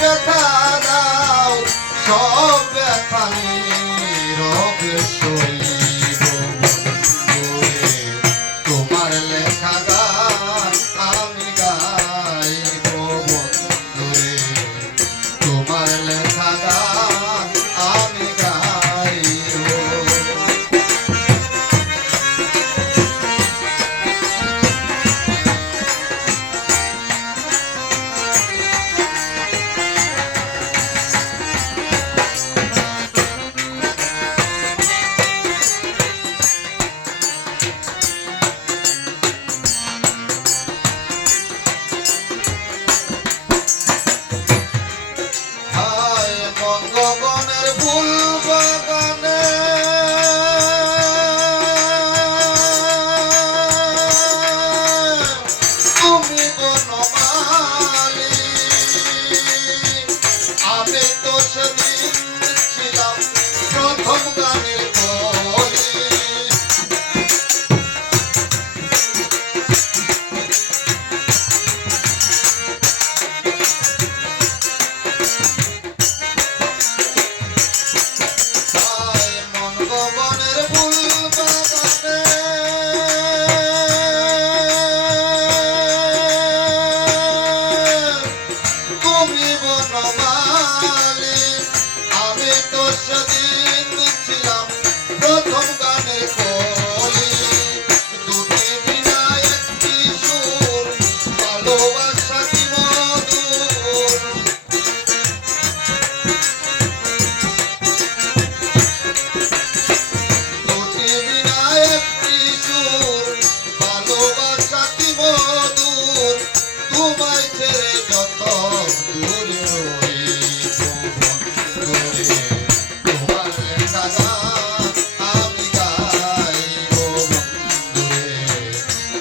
ব্যথা দাও সব ব্যথা নীরবে সইব বন্ধুরে তোমার লেখা গান আমি গাইব বন্ধুরে তোমার লেখা গান আমি গাইব। বঙ্গবনের ফুল বাগানে তুমি বনমালী আমি তো সেদিন ছিলাম প্রথম গানের কলি। বনের ফুল বাগানে তুমি বনমালী আমি তো সেদিন ছিলাম প্রথম গানের কলি। দুটি বিনা একটি সুর ভালোবাসা কি মধুর তোমায় ছেড়ে যত দূরে রইব বন্ধুরে তোমার লেখা গান আমি গাইব বন্ধুরে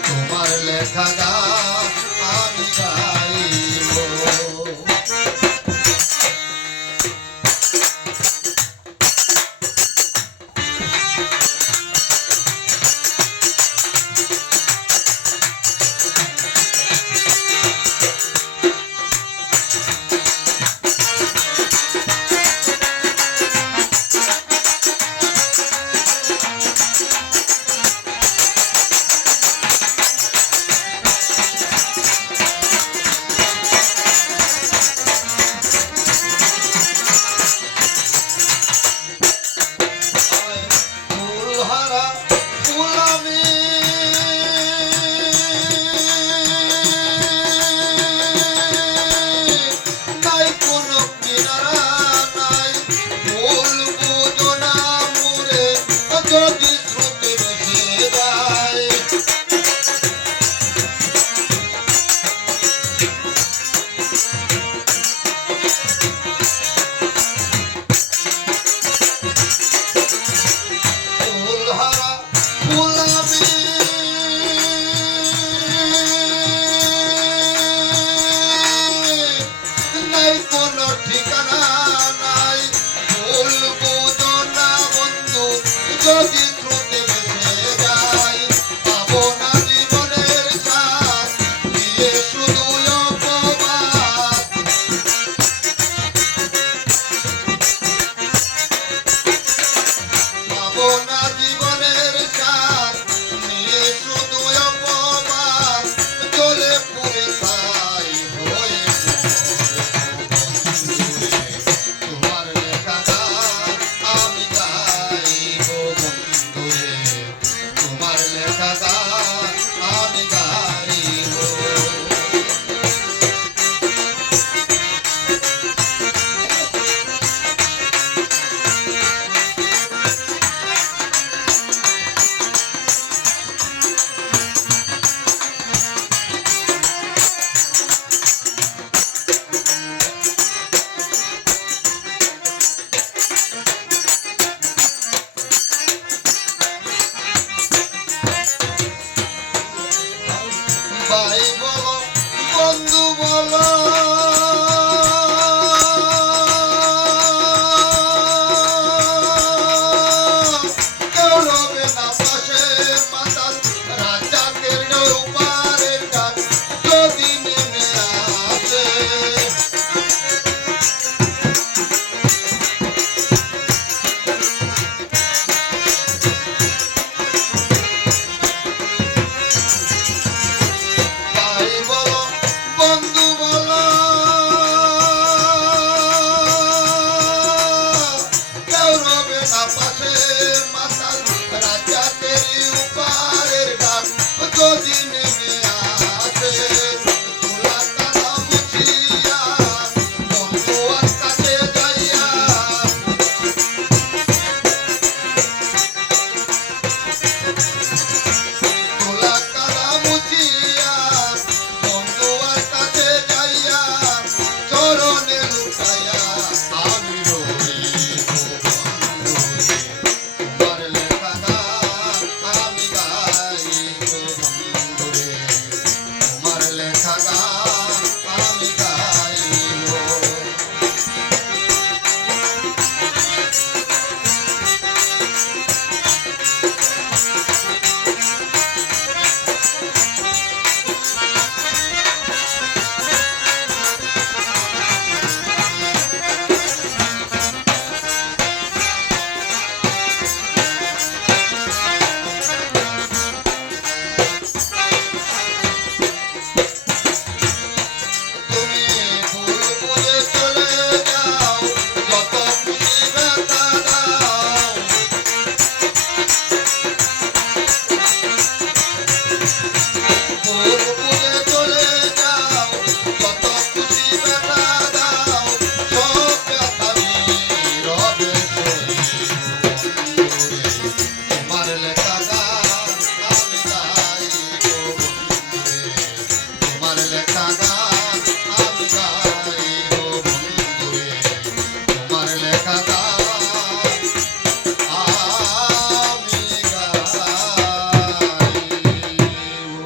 তোমার লেখা গান আমি গাইব। যদি স্রোতে ভেসে যাই পাবো না জীবনের স্বাদ দিয়ে শুধু অপবাদ। পাবো না জীবনের স্বাদ নিয়ে শুধু অপবাদ। জ্বলে পুড়ে ছাই হয়ে রে